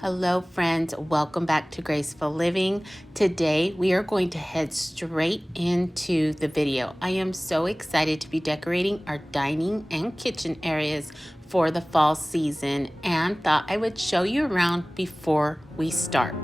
Hello friends, welcome back to Graceful Living. Today we are going to head straight into the video. I am so excited to be decorating our dining and kitchen areas for the fall season and thought I would show you around before we start.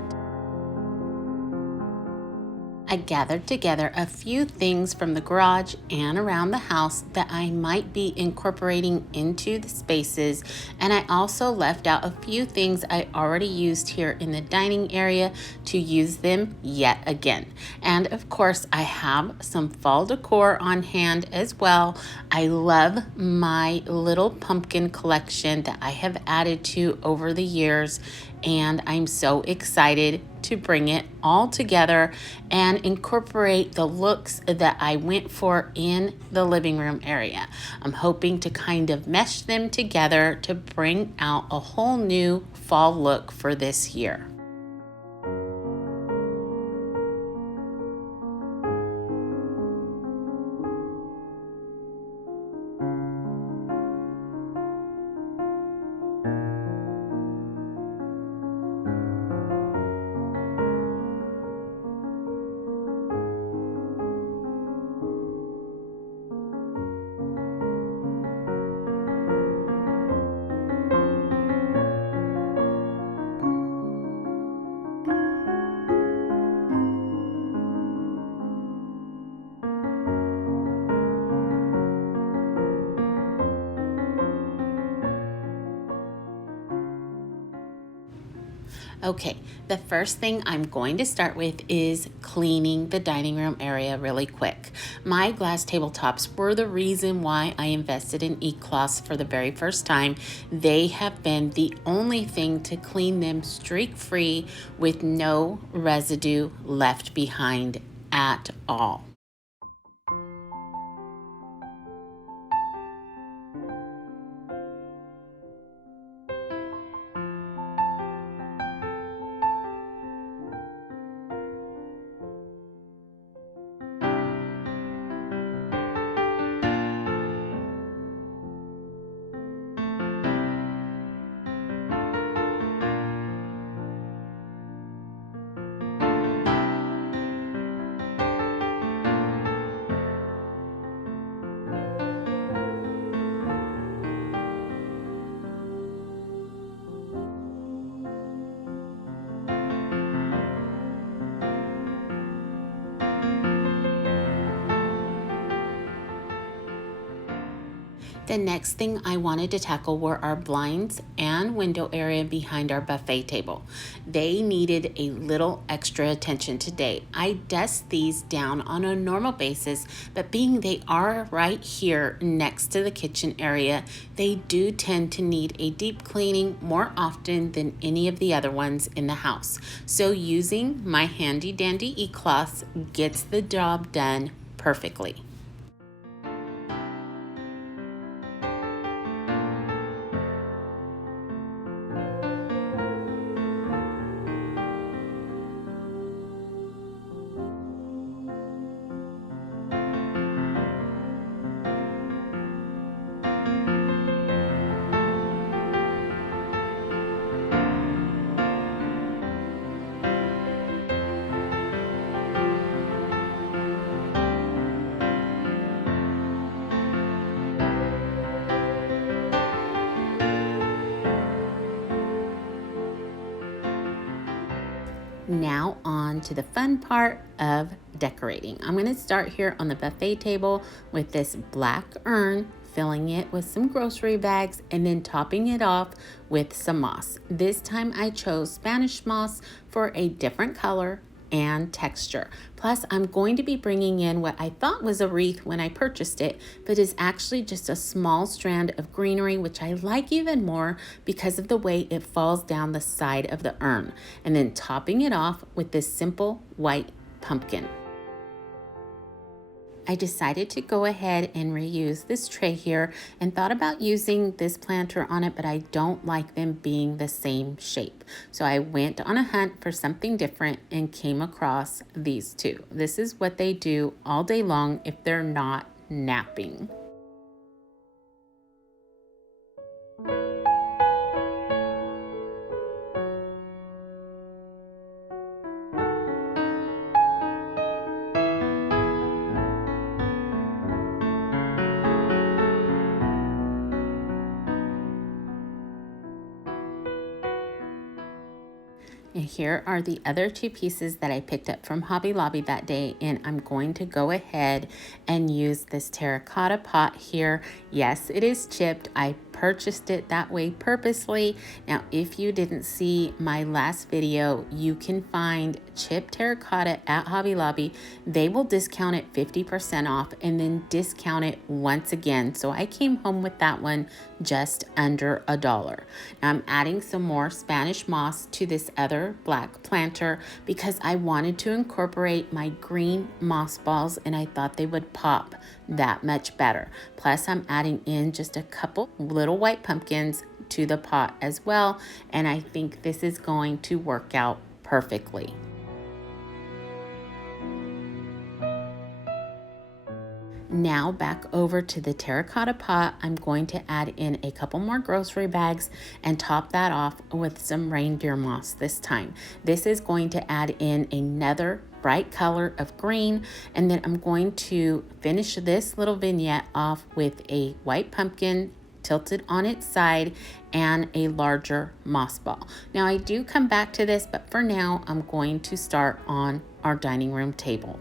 I gathered together a few things from the garage and around the house that I might be incorporating into the spaces, and I also left out a few things I already used here in the dining area to use them yet again. And of course, I have some fall decor on hand as well. I love my little pumpkin collection that I have added to over the years, and I'm so excited to bring it all together and incorporate the looks that I went for in the living room area. I'm hoping to kind of mesh them together to bring out a whole new fall look for this year. Okay, the first thing I'm going to start with is cleaning the dining room area really quick. My glass tabletops were the reason why I invested in e-cloths for the very first time. They have been the only thing to clean them streak-free with no residue left behind at all. The next thing I wanted to tackle were our blinds and window area behind our buffet table. They needed a little extra attention today. I dust these down on a normal basis, but being they are right here next to the kitchen area, they do tend to need a deep cleaning more often than any of the other ones in the house. So using my handy dandy e-cloths gets the job done perfectly. Now on to the fun part of decorating. I'm going to start here on the buffet table with this black urn, filling it with some grocery bags and then topping it off with some moss. This time I chose Spanish moss for a different color and texture. Plus, I'm going to be bringing in what I thought was a wreath when I purchased it, but is actually just a small strand of greenery, which I like even more because of the way it falls down the side of the urn, and then topping it off with this simple white pumpkin. I decided to go ahead and reuse this tray here and thought about using this planter on it, but I don't like them being the same shape. So I went on a hunt for something different and came across these two. This is what they do all day long if they're not napping. And here are the other two pieces that I picked up from Hobby Lobby that day, and I'm going to go ahead and use this terracotta pot here. Yes, it is chipped. I purchased it that way purposely. Now, if you didn't see my last video, you can find chipped terracotta at Hobby Lobby. They will discount it 50% off and then discount it once again. So I came home with that one just under $1. Now I'm adding some more Spanish moss to this other black planter because I wanted to incorporate my green moss balls and I thought they would pop that much better. Plus I'm adding in just a couple little white pumpkins to the pot as well, and I think this is going to work out perfectly. Now back over to the terracotta pot, I'm going to add in a couple more grocery bags and top that off with some reindeer moss this time. This is going to add in another bright color of green, and then I'm going to finish this little vignette off with a white pumpkin tilted on its side and a larger moss ball. Now I do come back to this, but for now I'm going to start on our dining room table.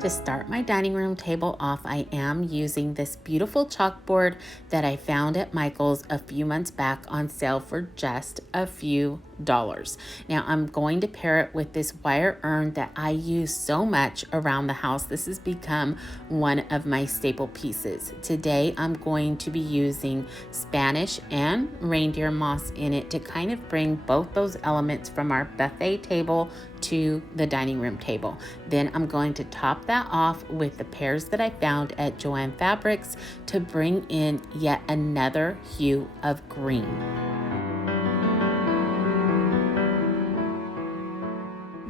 To start my dining room table off, I am using this beautiful chalkboard that I found at Michael's a few months back on sale for just a few dollars. Now I'm going to pair it with this wire urn that I use so much around the house. This has become one of my staple pieces. Today I'm going to be using Spanish and reindeer moss in it to kind of bring both those elements from our buffet table to the dining room table. Then I'm going to top that off with the pairs that I found at Joann Fabrics to bring in yet another hue of green.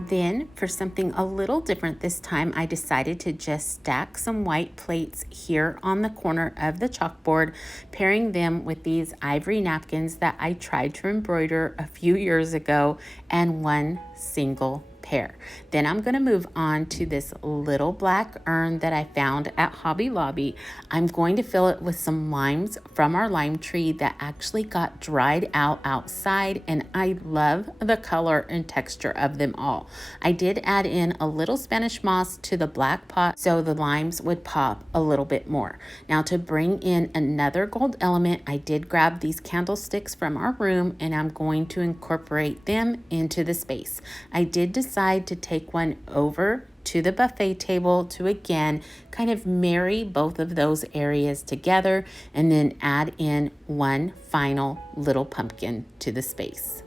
Then, for something a little different this time, I decided to just stack some white plates here on the corner of the chalkboard, pairing them with these ivory napkins that I tried to embroider a few years ago, and one single pair. Then I'm going to move on to this little black urn that I found at Hobby Lobby. I'm going to fill it with some limes from our lime tree that actually got dried out outside, and I love the color and texture of them all. I did add in a little Spanish moss to the black pot so the limes would pop a little bit more. Now to bring in another gold element, I did grab these candlesticks from our room and I'm going to incorporate them into the space. I did decide to take one over to the buffet table to again kind of marry both of those areas together and then add in one final little pumpkin to the space.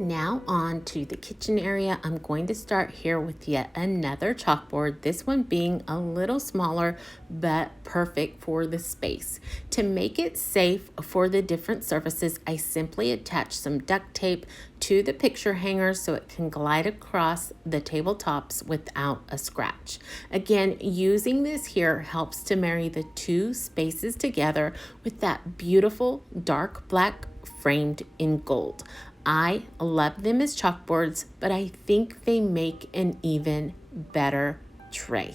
Now on to the kitchen area. I'm going to start here with yet another chalkboard, this one being a little smaller but perfect for the space. To make it safe for the different surfaces, I simply attach some duct tape to the picture hanger so it can glide across the tabletops without a scratch. Again, using this here helps to marry the two spaces together with that beautiful dark black framed in gold. I love them as chalkboards, but I think they make an even better tray.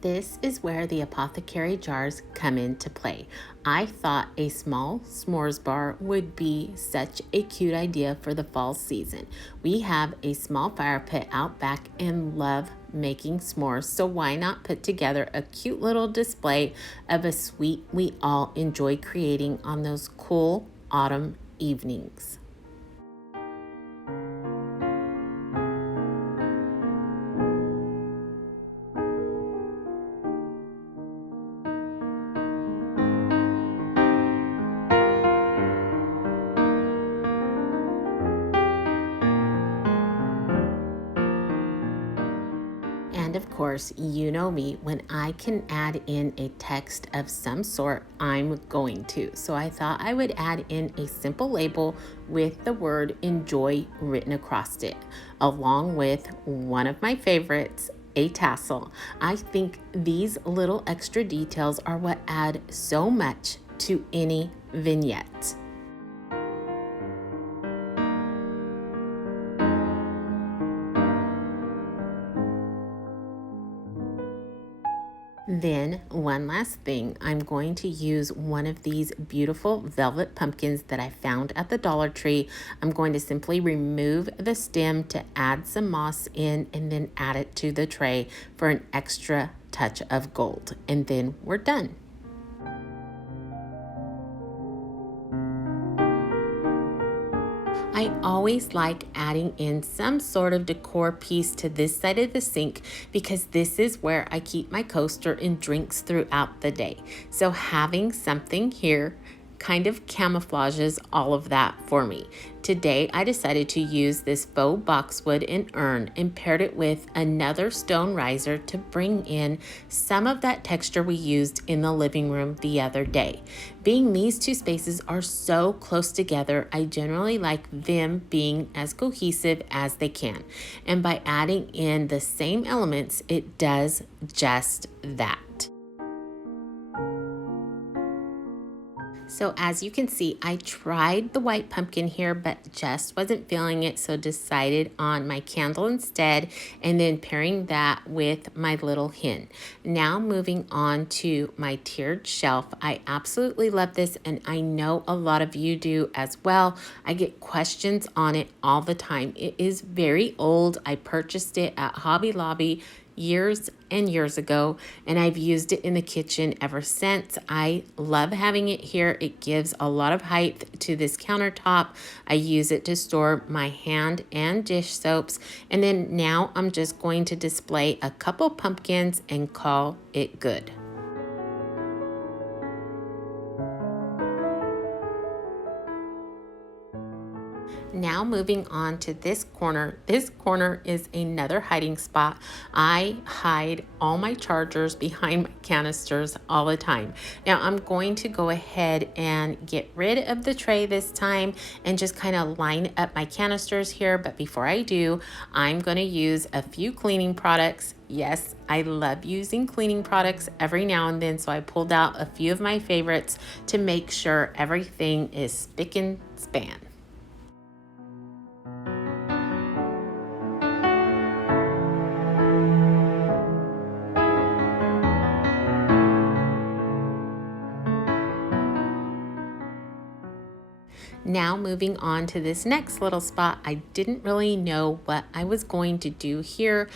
This is where the apothecary jars come into play. I thought a small s'mores bar would be such a cute idea for the fall season. We have a small fire pit out back and love making s'mores, so why not put together a cute little display of a sweet we all enjoy creating on those cool autumn evenings. And of course, you know me, when I can add in a text of some sort, I'm going to. So I thought I would add in a simple label with the word enjoy written across it, along with one of my favorites, a tassel. I think these little extra details are what add so much to any vignette. Then one last thing, I'm going to use one of these beautiful velvet pumpkins that I found at the Dollar Tree. I'm going to simply remove the stem to add some moss in and then add it to the tray for an extra touch of gold. And then we're done. I always like adding in some sort of decor piece to this side of the sink because this is where I keep my coaster and drinks throughout the day. So having something here kind of camouflages all of that for me. Today I decided to use this faux boxwood and urn and paired it with another stone riser to bring in some of that texture we used in the living room the other day. Being these two spaces are so close together, I generally like them being as cohesive as they can. And by adding in the same elements, it does just that. So as you can see, I tried the white pumpkin here, but just wasn't feeling it. So decided on my candle instead, and then pairing that with my little hen. Now moving on to my tiered shelf. I absolutely love this, and I know a lot of you do as well. I get questions on it all the time. It is very old. I purchased it at Hobby Lobby years and years ago, and I've used it in the kitchen ever since. I love having it here. It gives a lot of height to this countertop. I use it to store my hand and dish soaps, and then now I'm just going to display a couple pumpkins and call it good. Now moving on to this corner. This corner is another hiding spot. I hide all my chargers behind my canisters all the time. Now I'm going to go ahead and get rid of the tray this time and just kind of line up my canisters here. But before I do, I'm going to use a few cleaning products. Yes, I love using cleaning products every now and then, so I pulled out a few of my favorites to make sure everything is spick and span. Now moving on to this next little spot, I didn't really know what I was going to do here,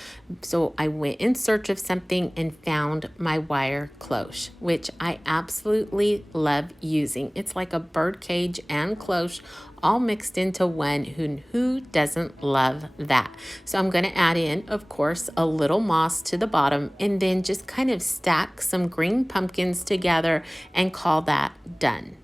so I went in search of something and found my wire cloche, which I absolutely love using. It's like a bird cage and cloche all mixed into one. Who doesn't love that? So I'm going to add in, of course, a little moss to the bottom and then just kind of stack some green pumpkins together and call that done.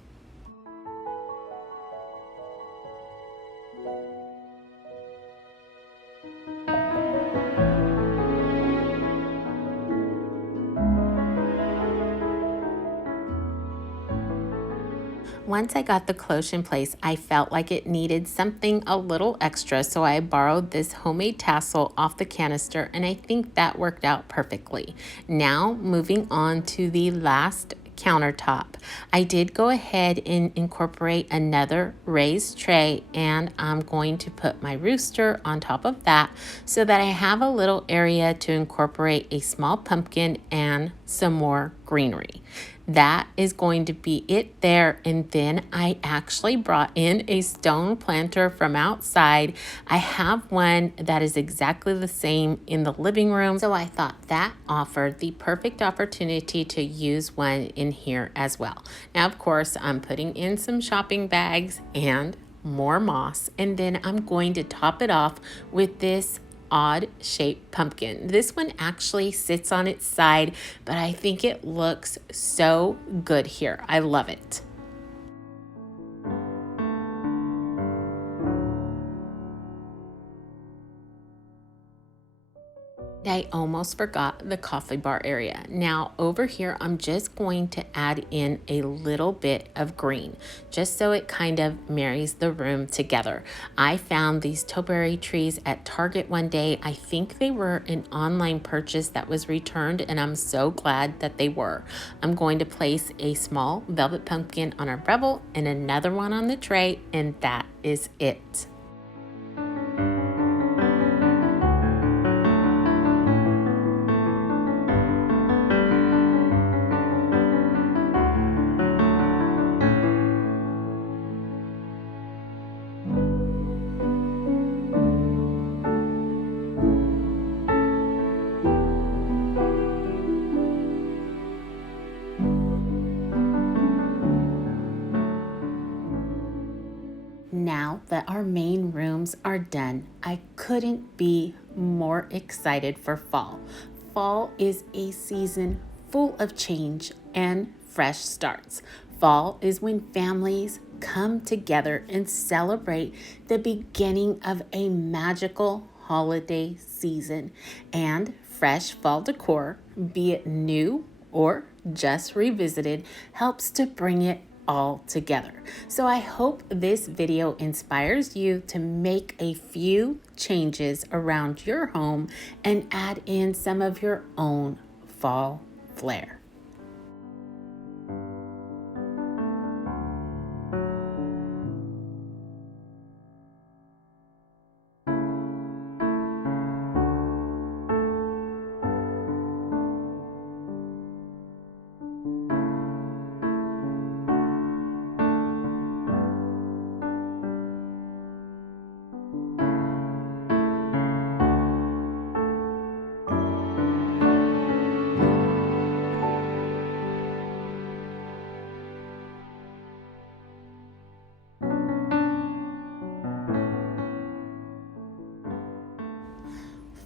Once I got the cloche in place, I felt like it needed something a little extra, so I borrowed this homemade tassel off the canister, and I think that worked out perfectly. Now, moving on to the last countertop. I did go ahead and incorporate another raised tray, and I'm going to put my rooster on top of that so that I have a little area to incorporate a small pumpkin and some more greenery. That is going to be it there. And then I actually brought in a stone planter from outside. I have one that is exactly the same in the living room, so I thought that offered the perfect opportunity to use one in here as well. Now, of course, I'm putting in some shopping bags and more moss, and then I'm going to top it off with this odd shaped pumpkin. This one actually sits on its side, but I think it looks so good here. I love it. I almost forgot the coffee bar area. Now over here, I'm just going to add in a little bit of green, just so it kind of marries the room together. I found these topiary trees at Target one day. I think they were an online purchase that was returned, and I'm so glad that they were. I'm going to place a small velvet pumpkin on our bevel and another one on the tray, and that is it. Now that our main rooms are done, I couldn't be more excited for fall. Fall is a season full of change and fresh starts. Fall is when families come together and celebrate the beginning of a magical holiday season. And fresh fall decor, be it new or just revisited, helps to bring it all together. So I hope this video inspires you to make a few changes around your home and add in some of your own fall flair.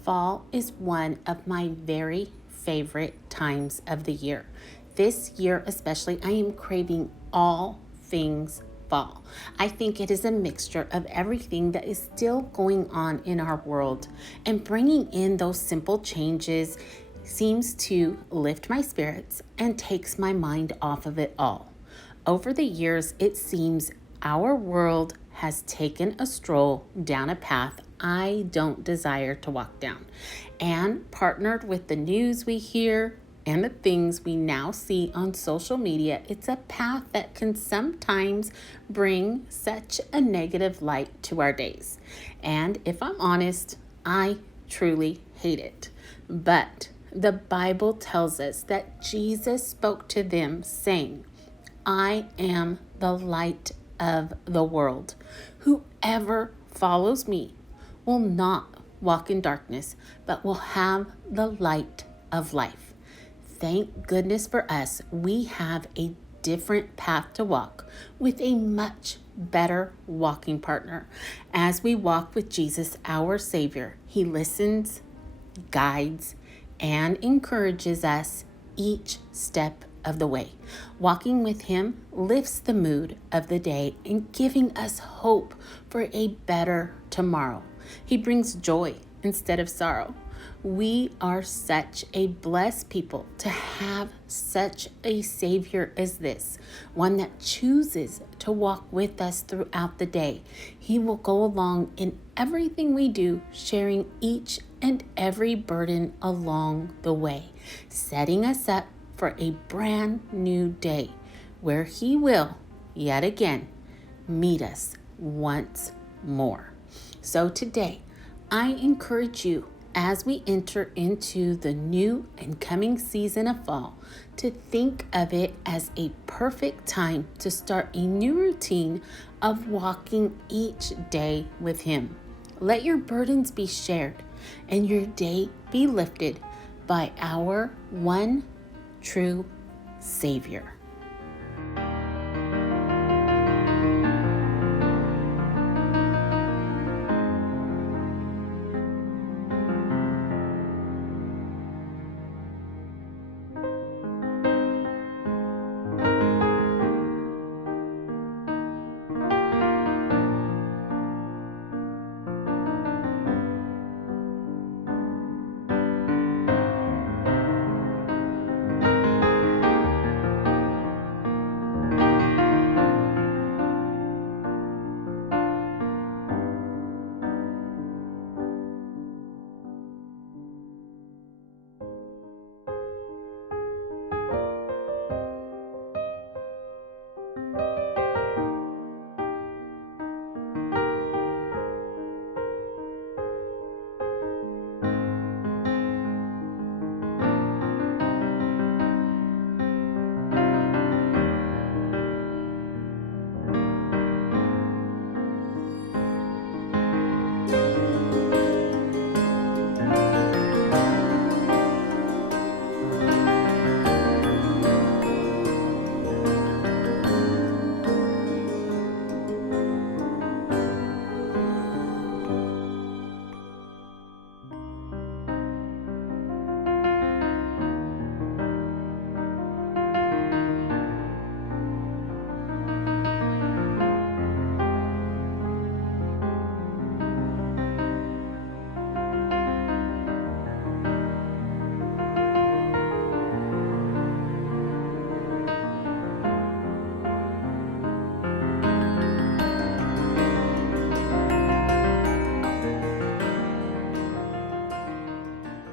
Fall is one of my very favorite times of the year. This year especially, I am craving all things fall. I think it is a mixture of everything that is still going on in our world, and bringing in those simple changes seems to lift my spirits and takes my mind off of it all. Over the years, it seems our world has taken a stroll down a path I don't desire to walk down. And partnered with the news we hear and the things we now see on social media, it's a path that can sometimes bring such a negative light to our days. And if I'm honest, I truly hate it. But the Bible tells us that Jesus spoke to them saying, I am the light of the world. Whoever follows me will not walk in darkness, but will have the light of life. Thank goodness for us, we have a different path to walk with a much better walking partner. As we walk with Jesus, our Savior, He listens, guides, and encourages us each step of the way. Walking with Him lifts the mood of the day and giving us hope for a better tomorrow. He brings joy instead of sorrow. We are such a blessed people to have such a Savior as this, one that chooses to walk with us throughout the day. He will go along in everything we do, sharing each and every burden along the way, setting us up for a brand new day where He will, yet again, meet us once more. So today, I encourage you, as we enter into the new and coming season of fall, to think of it as a perfect time to start a new routine of walking each day with Him. Let your burdens be shared and your day be lifted by our one true Savior.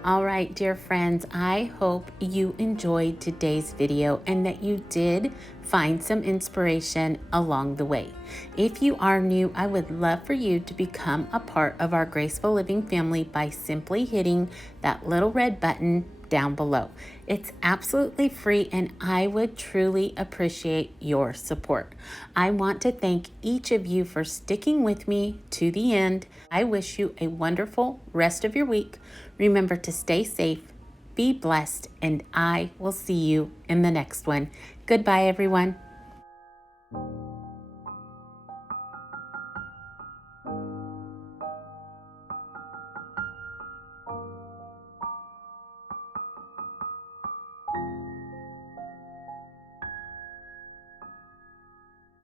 All right, dear friends, I hope you enjoyed today's video and that you did find some inspiration along the way. If you are new, I would love for you to become a part of our Graceful Living family by simply hitting that little red button down below. It's absolutely free and I would truly appreciate your support. I want to thank each of you for sticking with me to the end. I wish you a wonderful rest of your week. Remember to stay safe, be blessed, and I will see you in the next one. Goodbye, everyone.